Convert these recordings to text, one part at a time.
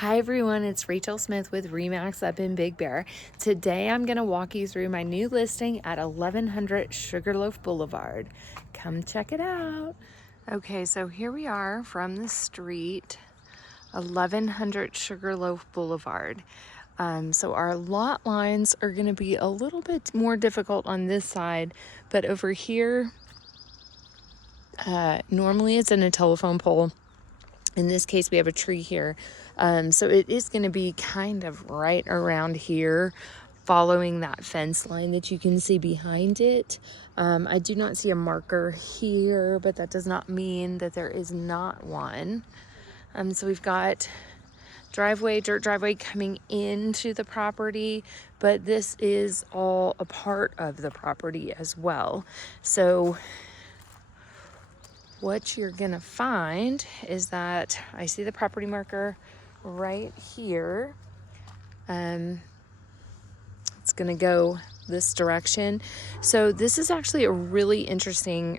Hi everyone, it's Rachel Smith with RE/MAX up in Big Bear. Today I'm going to walk you through my new listing at 1100 Sugarloaf Boulevard. Come check it out. Okay, so here we are from the street, 1100 Sugarloaf Boulevard. So our lot lines are going to be a little bit more difficult on this side, but over here, normally it's in a telephone pole. In this case, we have a tree here. So it is going to be kind of right around here, following that fence line that you can see behind it. I do not see a marker here, but that does not mean that there is not one. So we've got dirt driveway coming into the property, but this is all a part of the property as well. So what you're gonna find is that I see the property marker right here. It's gonna go this direction. So this is actually a really interesting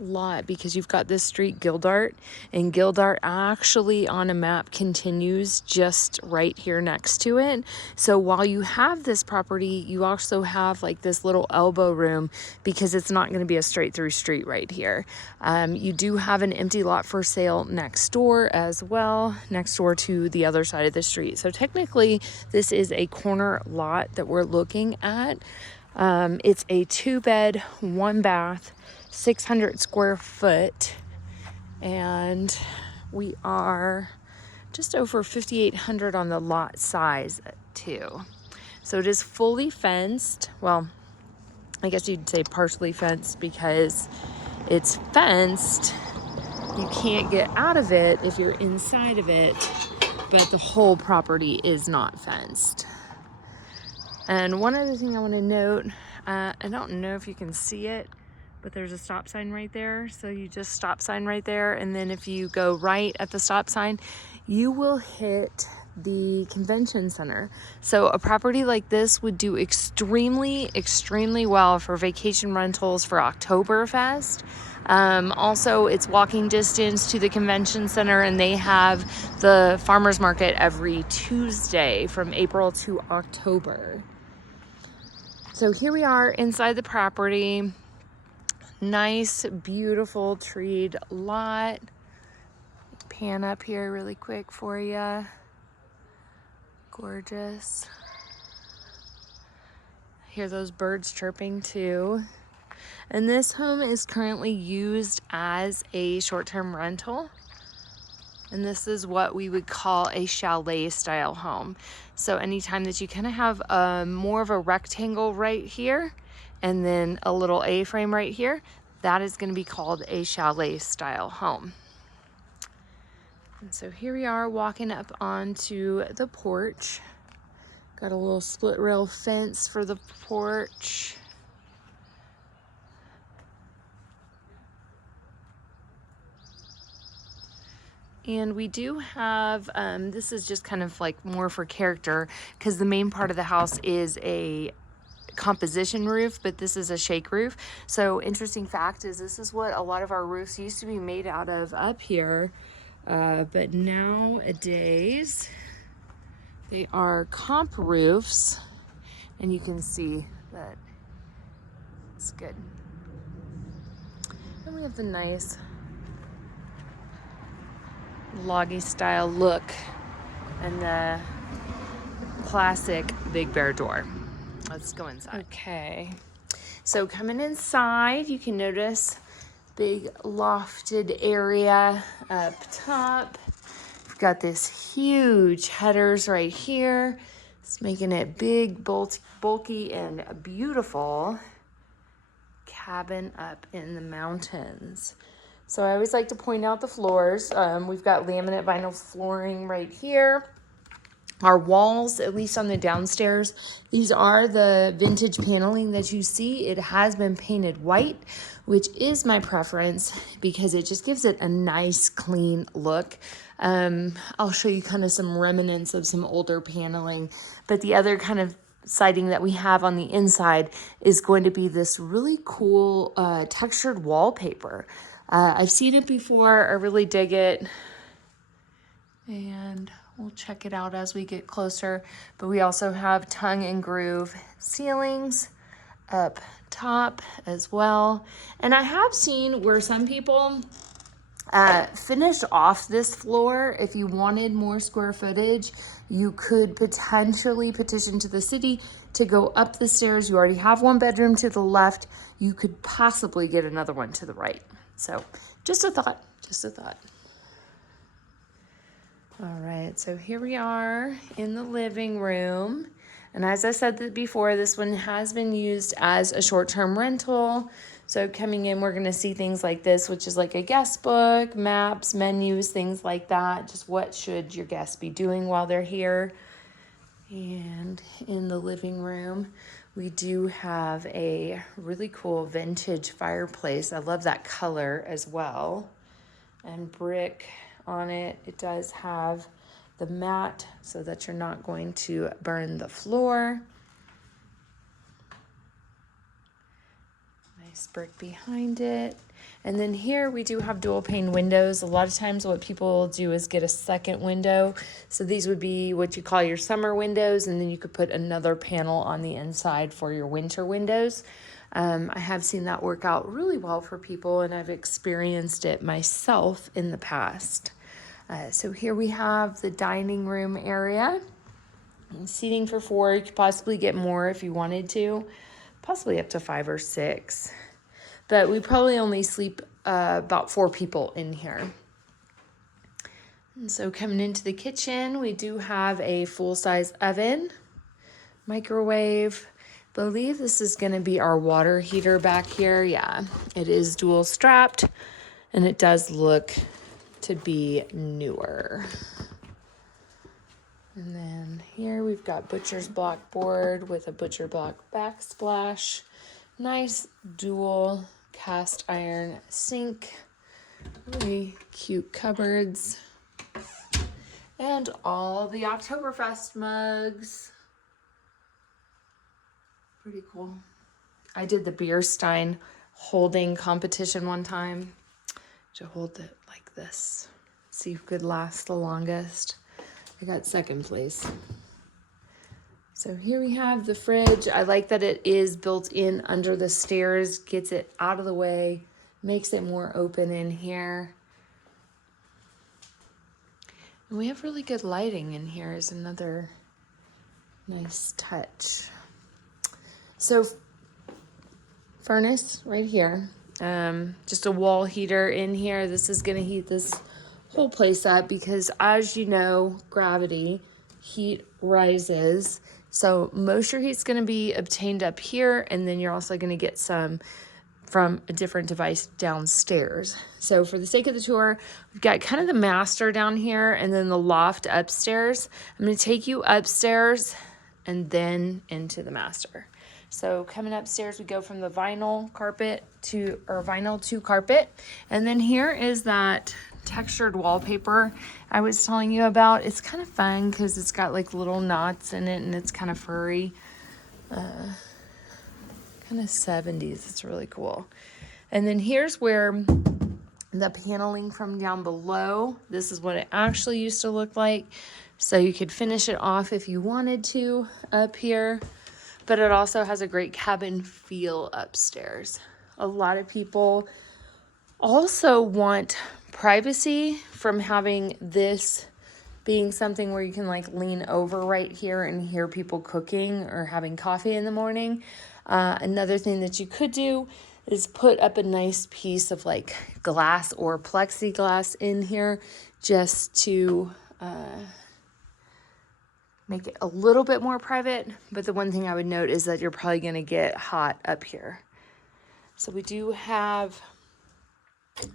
lot because you've got this street Gildart, and Gildart actually on a map continues just right here next to it. So while you have this property, you also have like this little elbow room because it's not going to be a straight through street right here. You do have an empty lot for sale next door as well, next door to the other side of the street. So technically this is a corner lot that we're looking at. It's a 2-bed, 1-bath, 600 square foot, and we are just over 5,800 on the lot size too. So it is fully fenced. Well, I guess you'd say partially fenced because it's fenced. You can't get out of it if you're inside of it, but the whole property is not fenced. And one other thing I want to note, I don't know if you can see it, but there's a stop sign right there. So you just stop sign right there. And then if you go right at the stop sign, you will hit the convention center. So a property like this would do extremely well for vacation rentals for Oktoberfest. Also, it's walking distance to the convention center, and they have the farmers market every Tuesday from April to October. So here we are inside the property. Nice, beautiful treed lot. Pan up here really quick for you. Gorgeous. Hear those birds chirping too. And this home is currently used as a short-term rental. And this is what we would call a chalet style home. So anytime that you kind of have more of a rectangle right here and then a little A-frame right here, that is going to be called a chalet style home. And so here we are walking up onto the porch. Got a little split rail fence for the porch. And we do have, this is just kind of like more for character because the main part of the house is a composition roof, but this is a shake roof. So interesting fact is this is what a lot of our roofs used to be made out of up here. But nowadays they are comp roofs, and you can see that it's good. And we have the nice loggy style look and the classic Big Bear door. Let's go inside. Okay, so coming inside, you can notice big lofted area up top. We've got this huge headers right here. It's making it big, bulky, and a beautiful cabin up in the mountains. So I always like to point out the floors. We've got laminate vinyl flooring right here. Our walls, at least on the downstairs, these are the vintage paneling that you see. It has been painted white, which is my preference because it just gives it a nice clean look. I'll show you kind of some remnants of some older paneling, but the other kind of siding that we have on the inside is going to be this really cool textured wallpaper. I've seen it before. I really dig it. And We'll check it out as we get closer. But we also have tongue and groove ceilings up top as well. And I have seen where some people finished off this floor. If you wanted more square footage, you could potentially petition to the city to go up the stairs. You already have one bedroom to the left. You could possibly get another one to the right. So just a thought, just a thought. All right, so here we are in the living room. And as I said before, this one has been used as a short-term rental. So coming in, we're gonna see things like this, which is like a guest book, maps, menus, things like that. Just what should your guests be doing while they're here. And in the living room, we do have a really cool vintage fireplace. I love that color as well. And brick on it. It does have the mat so that you're not going to burn the floor. Nice brick behind it. And then here we do have dual pane windows. A lot of times what people will do is get a second window. So these would be what you call your summer windows, and then you could put another panel on the inside for your winter windows. I have seen that work out really well for people, and I've experienced it myself in the past. So here we have the dining room area. Seating for 4, you could possibly get more if you wanted to, possibly up to 5 or 6. But we probably only sleep about 4 people in here. And so coming into the kitchen, we do have a full-size oven, microwave. Believe this is going to be our water heater back here. Yeah, it is dual strapped, and it does look to be newer. And then here we've got butcher's block board with a butcher block backsplash. Nice dual cast iron sink. Really cute cupboards. And all the Oktoberfest mugs. Pretty cool. I did the beer stein holding competition one time. To hold it like this. See who could last the longest. I got second place. So here we have the fridge. I like that it is built in under the stairs, gets it out of the way, makes it more open in here. And we have really good lighting in here is another nice touch. So furnace right here, just a wall heater in here. This is gonna heat this whole place up because, as you know, gravity, heat rises. So moisture heat's gonna be obtained up here, and then you're also gonna get some from a different device downstairs. So for the sake of the tour, we've got kind of the master down here and then the loft upstairs. I'm gonna take you upstairs and then into the master. So coming upstairs, we go from the vinyl to carpet. And then here is that textured wallpaper I was telling you about. It's kind of fun because it's got like little knots in it and it's kind of furry. Kind of 70s. It's really cool. And then here's where the paneling from down below, this is what it actually used to look like. So you could finish it off if you wanted to up here. But it also has a great cabin feel upstairs. A lot of people also want privacy from having this being something where you can like lean over right here and hear people cooking or having coffee in the morning. Another thing that you could do is put up a nice piece of like glass or plexiglass in here just to make it a little bit more private. But the one thing I would note is that you're probably going to get hot up here. So we do have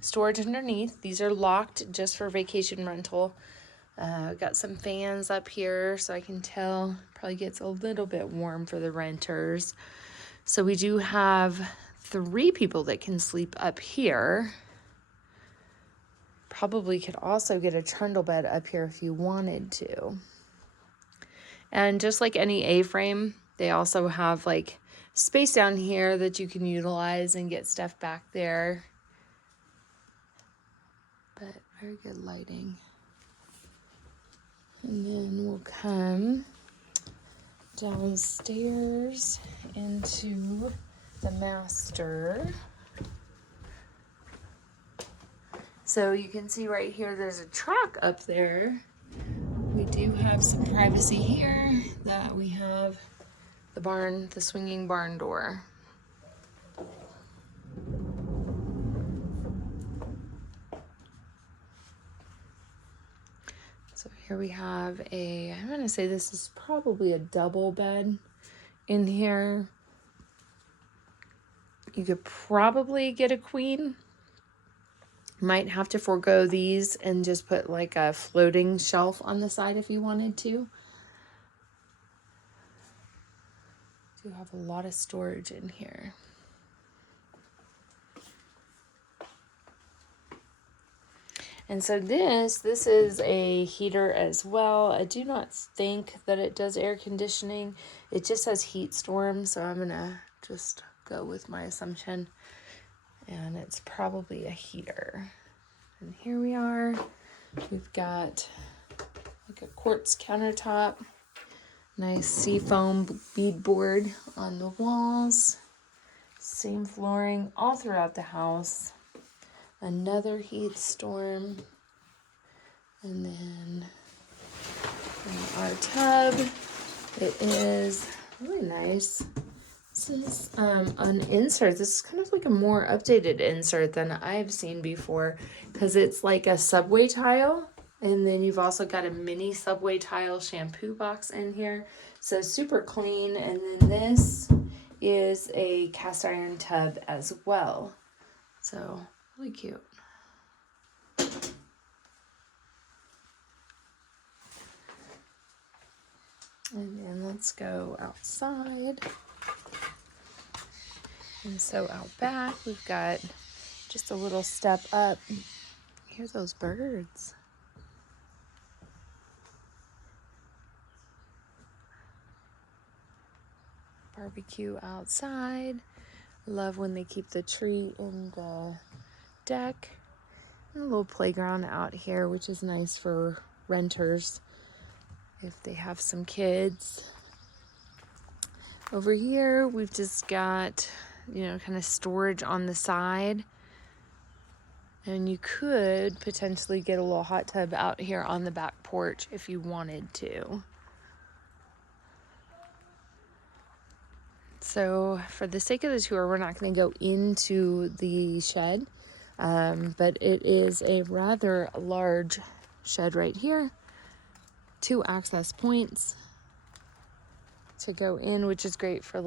storage underneath. These are locked just for vacation rental. Got some fans up here so I can tell. Probably gets a little bit warm for the renters. So we do have 3 people that can sleep up here. Probably could also get a trundle bed up here if you wanted to. And just like any A-frame, they also have like space down here that you can utilize and get stuff back there. But very good lighting. And then we'll come downstairs into the master. So you can see right here, there's a track up there. We do have some privacy here, that we have the barn, the swinging barn door. So here we have I'm going to say this is probably a double bed in here. You could probably get a queen. Might have to forego these and just put like a floating shelf on the side if you wanted to. Do have a lot of storage in here. And so this is a heater as well. I do not think that it does air conditioning. It just says heat storm, so I'm gonna just go with my assumption. And it's probably a heater. And here we are. We've got like a quartz countertop. Nice seafoam beadboard on the walls. Same flooring all throughout the house. Another heat storm. And then our tub. It is really nice. This is an insert. This is kind of like a more updated insert than I've seen before, because it's like a Subway tile. And then you've also got a mini Subway tile shampoo box in here. So super clean. And then this is a cast iron tub as well. So really cute. And then let's go outside. And so out back, we've got just a little step up. Hear those birds. Barbecue outside. Love when they keep the tree in the deck. And a little playground out here, which is nice for renters if they have some kids. Over here, we've just got, kind of storage on the side. And you could potentially get a little hot tub out here on the back porch if you wanted to. So for the sake of the tour, we're not going to go into the shed, but it is a rather large shed right here. 2 access points to go in, which is great for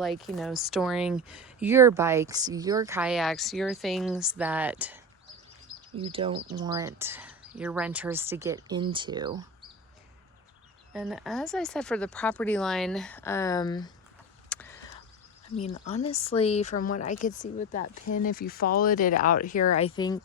storing your bikes, your kayaks, your things that you don't want your renters to get into. And as I said, for the property line, honestly, from what I could see with that pin, if you followed it out here, I think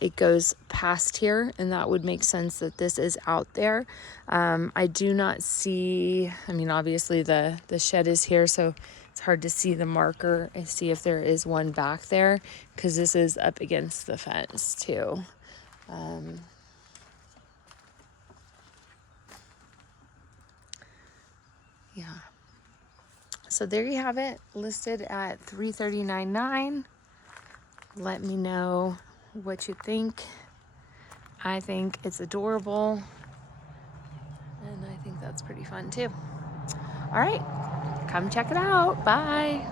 it goes past here, and that would make sense that this is out there. I do not see, obviously the shed is here, so it's hard to see the marker and see if there is one back there, because this is up against the fence too. Yeah. So there you have it, listed at $339,900. Let me know what you think. I think it's adorable, and I think that's pretty fun too. All right, come check it out. Bye.